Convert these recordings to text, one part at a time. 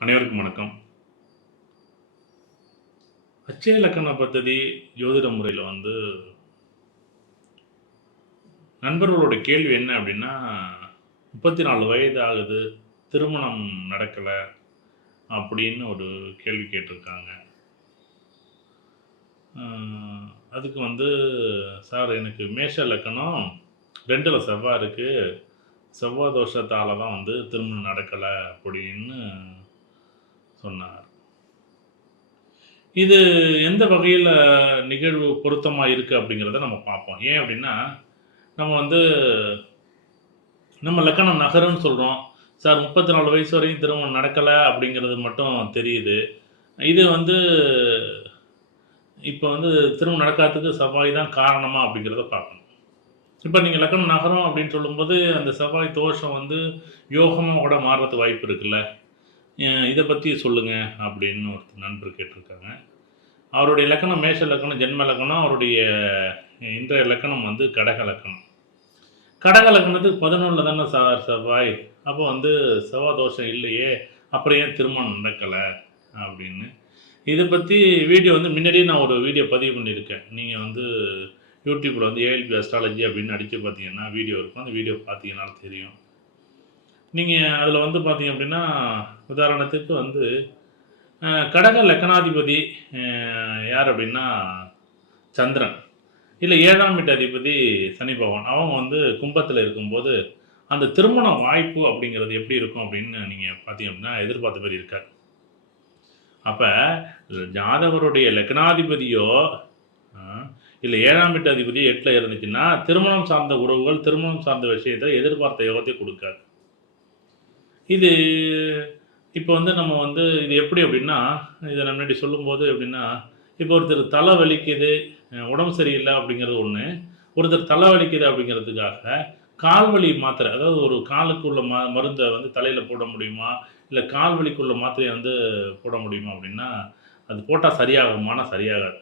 அனைவருக்கும் வணக்கம். அச்சய இலக்கண பദ്ധதி ஜோதிட முறையில் வந்து நண்பர்களோட கேள்வி என்ன அப்படின்னா முப்பத்தி நாலு வயது ஆகுது திருமணம் நடக்கலை அப்படின்னு ஒரு கேள்வி கேட்டிருக்காங்க. அதுக்கு வந்து சார் எனக்கு மேஷ இலக்கணம் ரெண்டில் செவ்வாய் இருக்குது செவ்வாய் தோஷத்தால் தான் வந்து திருமணம் நடக்கலை அப்படின்னு சொன்னார். இது எந்த வகையில் நிகழ்வு பொருத்தமாக இருக்குது அப்படிங்கிறத நம்ம பார்ப்போம். ஏன் அப்படின்னா நம்ம வந்து நம்ம லக்கணம் நகரம்னு சொல்கிறோம் சார் முப்பத்தி நாலு வயசு வரையும் திருமணம் நடக்கலை அப்படிங்கிறது மட்டும் தெரியுது. இது வந்து இப்போ வந்து திருமணம் நடக்காததுக்கு செவ்வாய் தான் காரணமாக அப்படிங்கிறத பார்க்கணும். இப்போ நீங்கள் லக்கணம் நகரம் அப்படின்னு சொல்லும்போது அந்த செவ்வாய் தோஷம் வந்து யோகமாக கூட மாறுறதுக்கு வாய்ப்பு இருக்குல்ல? இதை பற்றி சொல்லுங்கள் அப்படின்னு ஒரு நண்பர் கேட்டிருக்காங்க. அவருடைய லக்கணம் மேஷ இலக்கணம் ஜென்ம லக்கணம் அவருடைய இன்றைய லக்கணம் வந்து கடக இலக்கணம். கடக இலக்கணத்துக்கு பதினொன்றில் தானே சார் செவ்வாய். அப்போ வந்து செவ்வாதோஷம் இல்லையே அப்புறம் ஏன் திருமணம் நடக்கலை அப்படின்னு. இதை பற்றி வீடியோ வந்து முன்னாடியே நான் ஒரு வீடியோ பதிவு பண்ணியிருக்கேன். நீங்கள் வந்து யூடியூப்பில் வந்து ஏஎல்பி அஸ்ட்ராலஜி அப்படின்னு அடித்து பார்த்தீங்கன்னா வீடியோ இருக்கும். அந்த வீடியோ பார்த்தீங்கன்னா தெரியும். நீங்கள் அதில் வந்து பார்த்தீங்க அப்படின்னா உதாரணத்துக்கு வந்து கடக லக்கணாதிபதி யார் அப்படின்னா சந்திரன். இல்லை ஏழாம் வீட்டு அதிபதி சனி பகவான். அவங்க வந்து கும்பத்தில் இருக்கும்போது அந்த திருமண வாய்ப்பு அப்படிங்கிறது எப்படி இருக்கும் அப்படின்னு நீங்கள் பார்த்தீங்க அப்படின்னா எதிர்பார்த்த மாதிரி இருக்கார். அப்போ ஜாதகருடைய லக்னாதிபதியோ இல்லை ஏழாம் வீட்டு அதிபதி எட்டில் இருந்துச்சுன்னா திருமணம் சார்ந்த உறவுகள் திருமணம் சார்ந்த விஷயத்தை எதிர்பார்த்த யோகத்தை கொடுக்காது. இது இப்போ வந்து நம்ம வந்து இது எப்படி அப்படின்னா இதை நம்ம முன்னாடி சொல்லும்போது எப்படின்னா இப்போ ஒருத்தர் தலை வலிக்குது உடம்பு சரியில்லை அப்படிங்கிறது ஒன்று ஒருத்தர் தலை வலிக்குது அப்படிங்கிறதுக்காக கால் வலி மாத்திரை அதாவது ஒரு காலுக்கு உள்ள ம மருந்தை வந்து தலையில் போட முடியுமா? இல்லை கால் வலிக்குள்ள மாத்திரையை வந்து போட முடியுமா அப்படின்னா அது போட்டால் சரியாகுமானா சரியாகாது.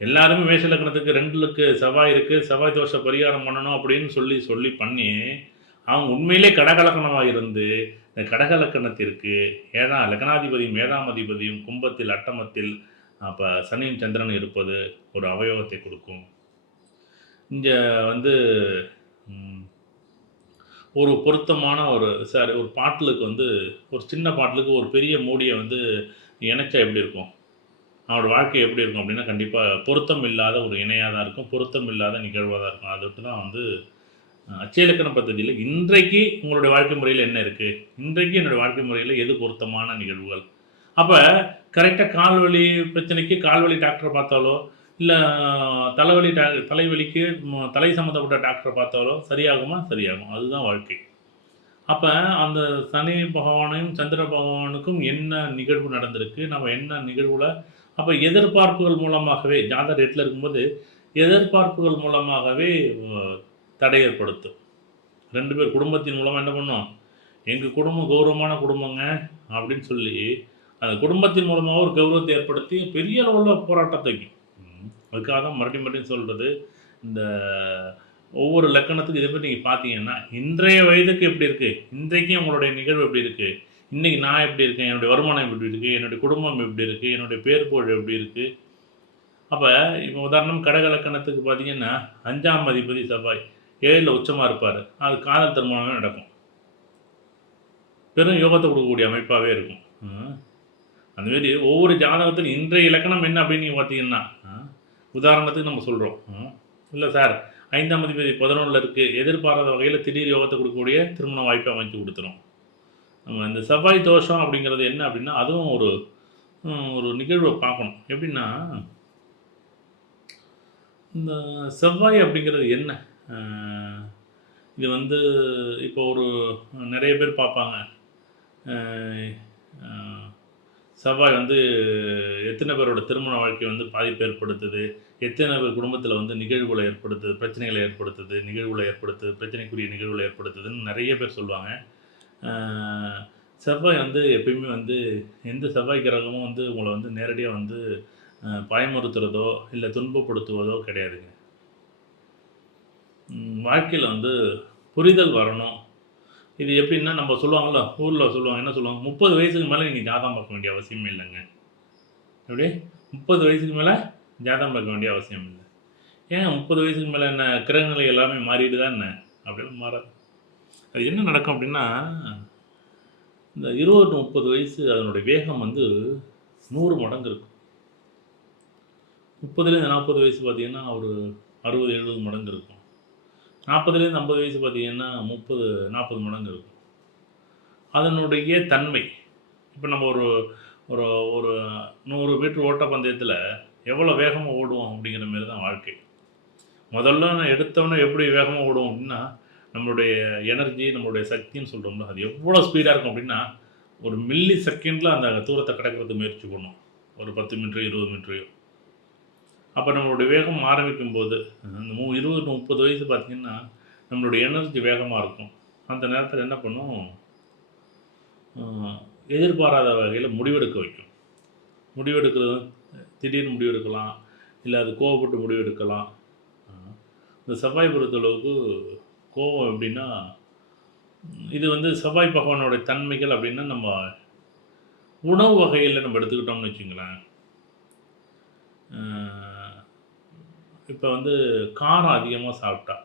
எல்லாருமே மேஷ லக்னத்துக்கு ரெண்டுலுக்கு செவ்வாய் இருக்குது செவ்வாய் தோஷ பரிகாரம் பண்ணணும் அப்படின்னு சொல்லி சொல்லி பண்ணி அவங்க உண்மையிலே கடகலக்கணமாக இருந்து இந்த கடகலக்கணத்திற்கு ஏழாம் லக்னாதிபதியும் ஏழாம் அதிபதியும் கும்பத்தில் அட்டமத்தில் அப்போ சனியும் சந்திரன் இருப்பது ஒரு அவயோகத்தை கொடுக்கும். இங்கே வந்து ஒரு பொருத்தமான ஒரு சாரி ஒரு பாட்டிலுக்கு வந்து ஒரு சின்ன பாட்டிலுக்கு ஒரு பெரிய மூடியை வந்து இணைச்சா எப்படி இருக்கும்? அவனோட வாழ்க்கை எப்படி இருக்கும் அப்படின்னா கண்டிப்பாக பொருத்தம் இல்லாத ஒரு இணையாக தான் இருக்கும் பொருத்தம் இல்லாத நிகழ்வாக தான் இருக்கும். அதை விட்டு தான் வந்து அஹ், அச்சய பദ്ധதியில் இன்றைக்கு உங்களுடைய வாழ்க்கை முறையில் என்ன இருக்குது இன்றைக்கு என்னுடைய வாழ்க்கை முறையில் எது பொருத்தமான நிகழ்வுகள்? அப்போ கரெக்டாக கால்வலி பிரச்சனைக்கு கால்வலி டாக்டரை பார்த்தாலோ இல்லை தலைவலி டா தலைவலிக்கு தலை சம்மந்தப்பட்ட டாக்டரை பார்த்தாலோ சரியாகுமா? சரியாகும். அதுதான் வாழ்க்கை. அப்போ அந்த சனி பகவானையும் சந்திர பகவானுக்கும் என்ன நிகழ்வு நடந்திருக்கு? நம்ம என்ன நிகழ்வுல அப்போ எதிர்பார்ப்புகள் மூலமாகவே ஜாதர் எட்டில் இருக்கும்போது எதிர்பார்ப்புகள் மூலமாகவே தடை ஏற்படுத்தும். ரெண்டு பேர் குடும்பத்தின் மூலமாக என்ன பண்ணோம்? எங்கள் குடும்பம் கௌரவமான குடும்பங்க அப்படின்னு சொல்லி அந்த குடும்பத்தின் மூலமாக ஒரு கௌரவத்தை ஏற்படுத்தி பெரிய அளவில் போராட்டத்தை அதுக்காக தான் மறுபடியும் மறுபடியும் சொல்கிறது இந்த ஒவ்வொரு லக்கணத்துக்கு இதை பற்றி நீங்கள் பார்த்தீங்கன்னா இன்றைய வயதுக்கு எப்படி இருக்குது இன்றைக்கு உங்களுடைய நிகழ்வு எப்படி இருக்குது இன்றைக்கி நான் எப்படி இருக்கேன்? என்னுடைய வருமானம் எப்படி இருக்குது என்னுடைய குடும்பம் எப்படி இருக்குது என்னுடைய பேர் புகழ் எப்படி இருக்குது அப்போ இப்போ உதாரணம் கடக லக்கணத்துக்கு பார்த்தீங்கன்னா அஞ்சாம் அதிபதி செவ்வாய். ஏழில் உச்சமாக இருப்பார். அது காதல் திருமணமே நடக்கும். பெரும் யோகத்தை கொடுக்கக்கூடிய அமைப்பாகவே இருக்கும். ம். ஒவ்வொரு ஜாதகத்திலும் இன்றைய இலக்கணம் என்ன அப்படின்னு நீங்கள் பார்த்தீங்கன்னா உதாரணத்துக்கு நம்ம சொல்கிறோம் இல்லை சார் ஐந்தாம் அதிபதி பதினொன்றில் இருக்குது எதிர்பாராத வகையில் திடீர் யோகத்தை கொடுக்கக்கூடிய திருமண வாய்ப்பை அமைச்சு கொடுத்துரும். நம்ம இந்த செவ்வாய் தோஷம் அப்படிங்கிறது என்ன அப்படின்னா அதுவும் ஒரு ஒரு நிகழ்வை பார்க்கணும். எப்படின்னா இந்த செவ்வாய் அப்படிங்கிறது என்ன? இது வந்து இப்போ ஒரு நிறைய பேர் பார்ப்பாங்க. செவ்வாய் வந்து எத்தனை பேரோட திருமண வாழ்க்கை வந்து பாதிப்பு ஏற்படுத்துது? எத்தனை பேர் குடும்பத்தில் வந்து நிகழ்வுகளை ஏற்படுத்துது? பிரச்சனைகளை ஏற்படுத்துது? நிகழ்வுகளை ஏற்படுத்துது? பிரச்சனைக்குரிய நிகழ்வுகளை ஏற்படுத்துதுன்னு நிறைய பேர் சொல்லுவாங்க. செவ்வாய் வந்து எப்பயுமே வந்து எந்த செவ்வாய் கிரகமும் வந்து உங்களை வந்து நேரடியாக வந்து பயமுறுத்துறதோ இல்லை துன்பப்படுத்துவதோ கிடையாதுங்க. வாழ்க்கையில் வந்து புரிதல் வரணும். இது எப்படின்னா நம்ம சொல்லுவாங்கள்ல ஊரில் சொல்லுவாங்க என்ன சொல்லுவாங்க? முப்பது வயசுக்கு மேலே நீங்கள் ஜாதகம் பார்க்க வேண்டிய அவசியமே இல்லைங்க. எப்படி? முப்பது வயசுக்கு மேலே ஜாதகம் பார்க்க வேண்டிய அவசியம் இல்லை. ஏன் முப்பது வயசுக்கு மேலே என்ன கிரகநிலை எல்லாமே மாறிடுதா என்ன? அப்படிலாம் மாறாது. அது என்ன நடக்கும் அப்படின்னா இந்த இருபது முப்பது வயசு அதனுடைய வேகம் வந்து நூறு மடங்கு இருக்கும். முப்பதுலேருந்து நாற்பது வயசு பார்த்திங்கன்னா ஒரு அறுபது எழுபது மடங்கு இருக்கும். நாற்பதுலேருந்து ஐம்பது வயசு பார்த்தீங்கன்னா முப்பது நாற்பது மடங்கு இருக்கும். அதனுடைய தன்மை இப்போ நம்ம ஒரு ஒரு ஒரு நூறு மீட்டர் ஓட்டப்பந்தயத்தில் எவ்வளோ வேகமாக ஓடுவோம் அப்படிங்கிற மாரி தான் வாழ்க்கை. முதல்ல நான் எடுத்தவொடனே எப்படி வேகமாக ஓடுவோம் அப்படின்னா நம்மளுடைய எனர்ஜி நம்மளுடைய சக்தின்னு சொல்கிறோம்ல அது எவ்வளோ ஸ்பீடாக இருக்கும் அப்படின்னா ஒரு மில்லி செகண்டில் அந்த தூரத்தை கிடக்கிறதுக்கு முயற்சி பண்ணும் ஒரு பத்து மீட்டர் இருபது மீட்டரையோ அப்போ நம்மளுடைய வேகம் ஆரம்பிக்கும் போது அந்த மூ இருபது முப்பது வயசு பார்த்திங்கன்னா நம்மளுடைய எனர்ஜி வேகமாக இருக்கும். அந்த நேரத்தில் என்ன பண்ணும்? எதிர்பாராத வகையில் முடிவெடுக்க வைக்கும். முடிவெடுக்கிறது திடீர்னு முடிவெடுக்கலாம் இல்லை அது கோவப்பட்டு முடிவெடுக்கலாம். இந்த செவ்வாய் பொறுத்தளவுக்கு கோபம் எப்படின்னா இது வந்து செவ்வாய் பகவானோட தன்மைகள் அப்படின்னா நம்ம உணவு வகையில் நம்ம எடுத்துக்கிட்டோம்னு வச்சுங்களேன். இப்போ வந்து காரம் அதிகமாக சாப்பிட்டா.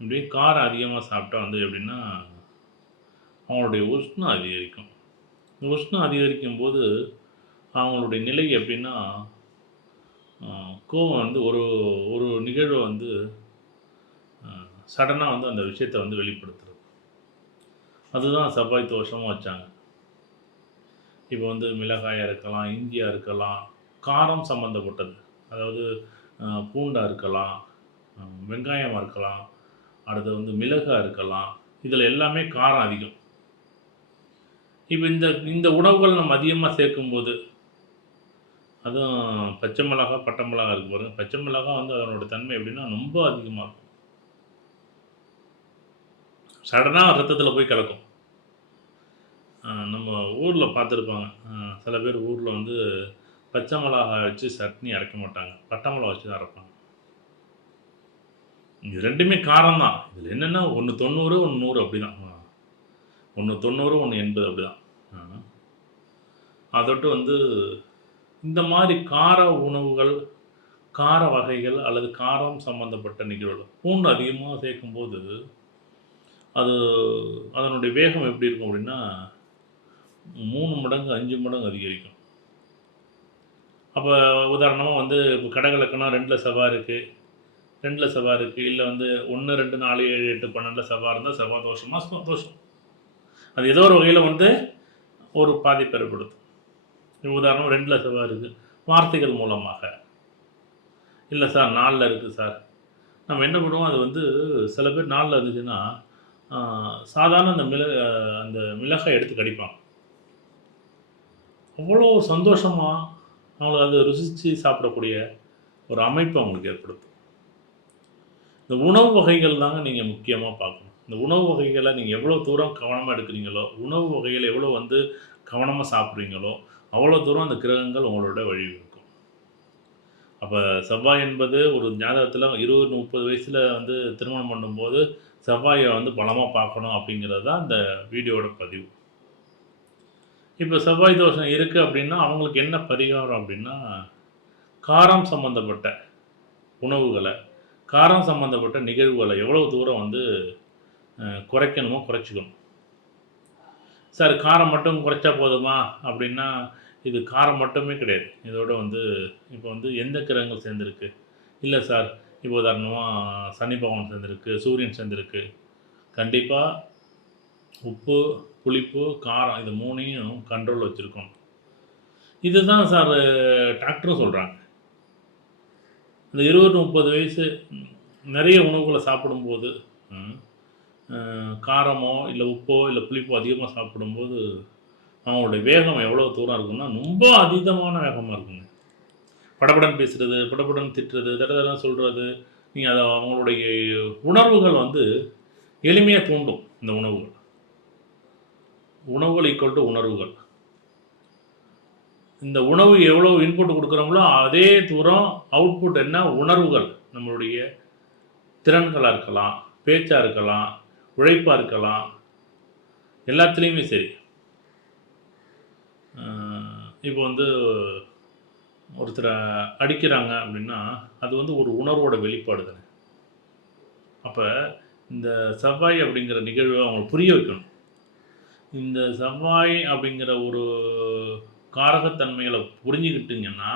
இப்படி காரம் அதிகமாக சாப்பிட்டா வந்து எப்படின்னா அவங்களுடைய உஷ்ணம் அதிகரிக்கும். உஷ்ணம் அதிகரிக்கும் போது அவங்களுடைய நிலை எப்படின்னா கோவம் வந்து ஒரு ஒரு நிகழ்வை வந்து சடனாக வந்து அந்த விஷயத்தை வந்து வெளிப்படுத்துறது. அதுதான் செவ்வாய் தோஷமாக வச்சாங்க. இப்போ வந்து மிளகாயாக இருக்கலாம் இஞ்சியாக இருக்கலாம் காரம் சம்மந்தப்பட்டது அதாவது பூண்டாக இருக்கலாம் வெங்காயமாக இருக்கலாம் அடுத்து வந்து மிளகாக இருக்கலாம் இதில் எல்லாமே காரம் அதிகம். இப்போ இந்த இந்த உணவுகள் நம்ம அதிகமாக சேர்க்கும்போது அதுவும் பச்சை மிளகா பட்டை மிளகா இருக்கு பாருங்கள் பச்சை மிளகா வந்து அதனோட தன்மை எப்படின்னா ரொம்ப அதிகமாக இருக்கும். சடனாக ரத்தத்தில் போய் கலக்கும். நம்ம ஊரில் பார்த்துருப்பாங்க. சில பேர் ஊரில் வந்து பச்சை மிளகாய் வச்சு சட்னி அரைக்க மாட்டாங்க. பட்டை மிளகா வச்சு தான் அரைப்பாங்க. இது ரெண்டுமே காரம் தான். இதில் என்னென்னா ஒன்று தொண்ணூறு ஒன்று நூறு அப்படி தான் ஒன்று தொண்ணூறு ஒன்று எண்பது அப்படி தான் அதொட்டு வந்து இந்த மாதிரி கார உணவுகள் கார வகைகள் அல்லது காரம் சம்மந்தப்பட்ட நிகழ்வுகள் பூண்டு அதிகமாக சேர்க்கும்போது அது அதனுடைய வேகம் எப்படி இருக்கும் அப்படின்னா மூணு மடங்கு அஞ்சு மடங்கு அதிகரிக்கும். அப்போ உதாரணமாக வந்து இப்போ கடகலக்கணம் ரெண்டில் செவ்வாய் இருக்குது ரெண்டில் செவ்வாய் இருக்குது இல்லை வந்து ஒன்று ரெண்டு நாலு ஏழு எட்டு பன்னெண்டில் செவ்வாய் இருந்தால் செவ்வாய் தோஷமாக தோஷம். அது ஏதோ ஒரு வகையில் வந்து ஒரு பாதிப்பு ஏற்படுத்தும் உதாரணம் ரெண்டில் செவ்வாய் இருக்குது வார்த்தைகள் மூலமாக. இல்லை சார் நாளில் இருக்குது சார். நம்ம என்ன பண்ணுவோம்? அது வந்து சில பேர் நாளில் இருந்துச்சுன்னா சாதாரண அந்த மிள அந்த மிளகாய் எடுத்து கடிப்பாங்க. அவ்வளோ சந்தோஷமாக அவங்களுக்கு அதை ருசித்து சாப்பிடக்கூடிய ஒரு அமைப்பு அவங்களுக்கு ஏற்படுத்தும். இந்த உணவு வகைகள் தாங்க நீங்கள் முக்கியமாக பார்க்கணும். இந்த உணவு வகைகளை நீங்கள் எவ்வளோ தூரம் கவனமாக எடுக்கிறீங்களோ உணவு வகைகள் எவ்வளோ வந்து கவனமாக சாப்பிட்றீங்களோ அவ்வளோ தூரம் அந்த கிரகங்கள் உங்களோட வழி இருக்கும் அப்போ செவ்வாய் என்பது ஒரு ஜாதகத்தில் இருபது முப்பது வயசில் வந்து திருமணம் பண்ணும்போது செவ்வாயை வந்து பலமாக பார்க்கணும் அப்படிங்கிறது தான் இந்த வீடியோட பதிவு. இப்போ செவ்வாய் தோஷம் இருக்குது அப்படின்னா அவங்களுக்கு என்ன பரிகாரம் அப்படின்னா காரம் சம்மந்தப்பட்ட உணவுகளை காரம் சம்மந்தப்பட்ட நிகழ்வுகளை எவ்வளோ தூரம் வந்து குறைக்கணுமோ குறைச்சிக்கணும். சார் காரம் மட்டும் குறைச்சா போதுமா? அப்படின்னா இது காரம் மட்டுமே கிடையாது. இதோட வந்து இப்போ வந்து எந்த கிரகங்கள் சேர்ந்துருக்கு? இல்லை சார் இப்போ உதாரணமாக சனி பகவான் சேர்ந்துருக்கு சூரியன் சேர்ந்துருக்கு. கண்டிப்பாக உப்பு புளிப்பு காரம் இது மூணையும் கண்ட்ரோல் வச்சுருக்கணும். இதுதான் சார் டாக்டரும் சொல்கிறாங்க இந்த இருபது முப்பது வயசு நிறைய உணவுகளை சாப்பிடும்போது காரமோ இல்லை உப்போ இல்லை புளிப்போ அதிகமாக சாப்பிடும்போது அவங்களுடைய வேகம் எவ்வளோ தூரம் இருக்குன்னா ரொம்ப அதீதமான வேகமாக இருக்குங்க. படபடன் பேசுகிறது படபடன் திட்டுறது தடதெல்லாம் சொல்கிறது நீங்கள் அதை அவங்களுடைய உணர்வுகள் வந்து எளிமையாக தூண்டும் இந்த உணவுகள். உணவுகள் ஈக்குவல் டு உணர்வுகள். இந்த உணவு எவ்வளோ இன்புட் கொடுக்குறோங்களோ அதே தூரம் அவுட்புட் என்ன? உணர்வுகள். நம்மளுடைய திறன்களாக இருக்கலாம் பேச்சாக இருக்கலாம் உழைப்பாக இருக்கலாம் எல்லாத்துலேயுமே சரி. இப்போ வந்து ஒருத்தரை அடிக்கிறாங்க அப்படின்னா அது வந்து ஒரு உணர்வோட வெளிப்பாடு தானே. அப்போ இந்த செவ்வாய் அப்படிங்கிற நிகழ்வை அவங்க புரிய வைக்கணும். இந்த செவ்வாய் அப்படிங்கிற ஒரு காரகத்தன்மைகளை புரிஞ்சுக்கிட்டிங்கன்னா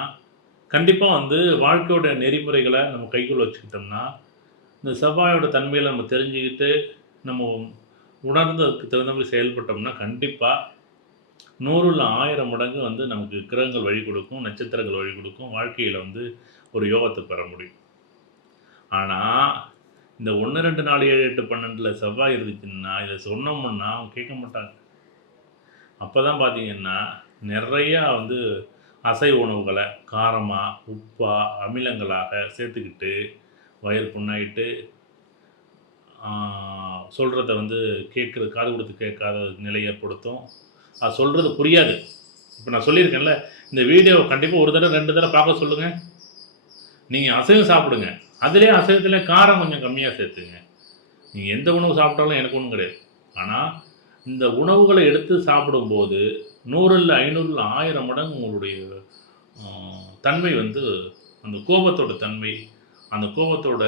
கண்டிப்பாக வந்து வாழ்க்கையோட நெறிமுறைகளை நம்ம கைக்குள்ள வச்சுக்கிட்டோம்னா இந்த செவ்வாயோட தன்மைகளை நம்ம தெரிஞ்சுக்கிட்டு நம்ம உணர்ந்ததுக்கு தகுந்த மாதிரி செயல்பட்டோம்னா கண்டிப்பாக நூறுல ஆயிரம் மடங்கு வந்து நமக்கு கிரகங்கள் வழி கொடுக்கும் நட்சத்திரங்கள் வழி கொடுக்கும் வாழ்க்கையில் வந்து ஒரு யோகத்தை பெற முடியும். ஆனால் இந்த ஒன்று ரெண்டு நாலு ஏழு எட்டு பன்னெண்டில் செவ்வாய் இருந்துச்சுன்னா இதை சொன்னோம்னா அவங்க கேட்க மாட்டாங்க. அப்போ தான் பார்த்தீங்கன்னா நிறையா வந்து அசைவ உணவுகளை காரமாக உப்பாக அமிலங்களாக சேர்த்துக்கிட்டு வயிறு புண்ணாயிட்டு சொல்கிறத வந்து கேட்குறது காது கொடுத்து கேட்காத நிலை ஏற்படுத்தும் அது சொல்கிறது புரியாது. இப்போ நான் சொல்லியிருக்கேன்ல இந்த வீடியோ கண்டிப்பாக ஒரு தடவை ரெண்டு தடவை பார்க்க சொல்லுங்கள் நீங்கள் அசைவம் சாப்பிடுங்க. அதுலேயே அசைவத்தில் காரம் கொஞ்சம் கம்மியாக சேர்த்துங்க. நீங்கள் எந்த உணவு சாப்பிட்டாலும் எனக்கு ஒன்றும் கிடையாது. ஆனால் இந்த உணவுகளை எடுத்து சாப்பிடும்போது நூறில் ஐநூறில் ஆயிரம் மடங்கு உங்களுடைய தன்மை வந்து அந்த கோபத்தோட தன்மை அந்த கோபத்தோட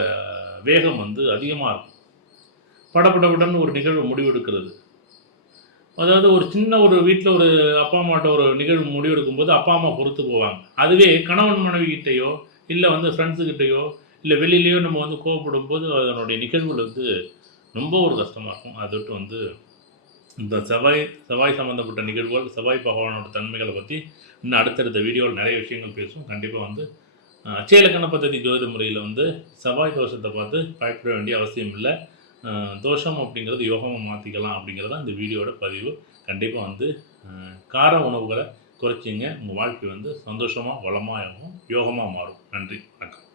வேகம் வந்து அதிகமாக இருக்கும். படப்படப்படன்னு ஒரு நிகழ்வு முடிவெடுக்கிறது. அதாவது ஒரு சின்ன ஒரு வீட்டில் ஒரு அப்பா அம்மாட்ட ஒரு நிகழ்வு முடிவெடுக்கும்போது அப்பா அம்மா பொறுத்து போவாங்க. அதுவே கணவன் மனைவி கிட்டேயோ இல்லை வந்து ஃப்ரெண்ட்ஸுக்கிட்டேயோ இல்லை வெளியிலையோ நம்ம வந்து கோவப்படும் போது அதனுடைய நிகழ்வுகள் வந்து ரொம்ப ஒரு கஷ்டமாக இருக்கும். அதை விட்டு வந்து இந்த செவ்வாய் செவ்வாய் சம்மந்தப்பட்ட நிகழ்வுகள் செவ்வாய் பகவானோட தன்மைகளை பற்றி இன்னும் அடுத்தடுத்த வீடியோவில் நிறைய விஷயங்கள் பேசும் கண்டிப்பாக வந்து அஹ், அச்சய இலக்கண ஜோதிட முறையில் வந்து செவ்வாய் தோஷத்தை பார்த்து பயப்பட வேண்டிய அவசியம் இல்லை. தோஷம் அப்படிங்கிறது யோகமாக மாற்றிக்கலாம் அப்படிங்கிறது தான் இந்த வீடியோட பதிவு. கண்டிப்பாக வந்து கார உணவுகளை குறைச்சிங்க. உங்கள் வாழ்க்கை வந்து சந்தோஷமாக வளமாகவும் யோகமாக மாறும். நன்றி வணக்கம்.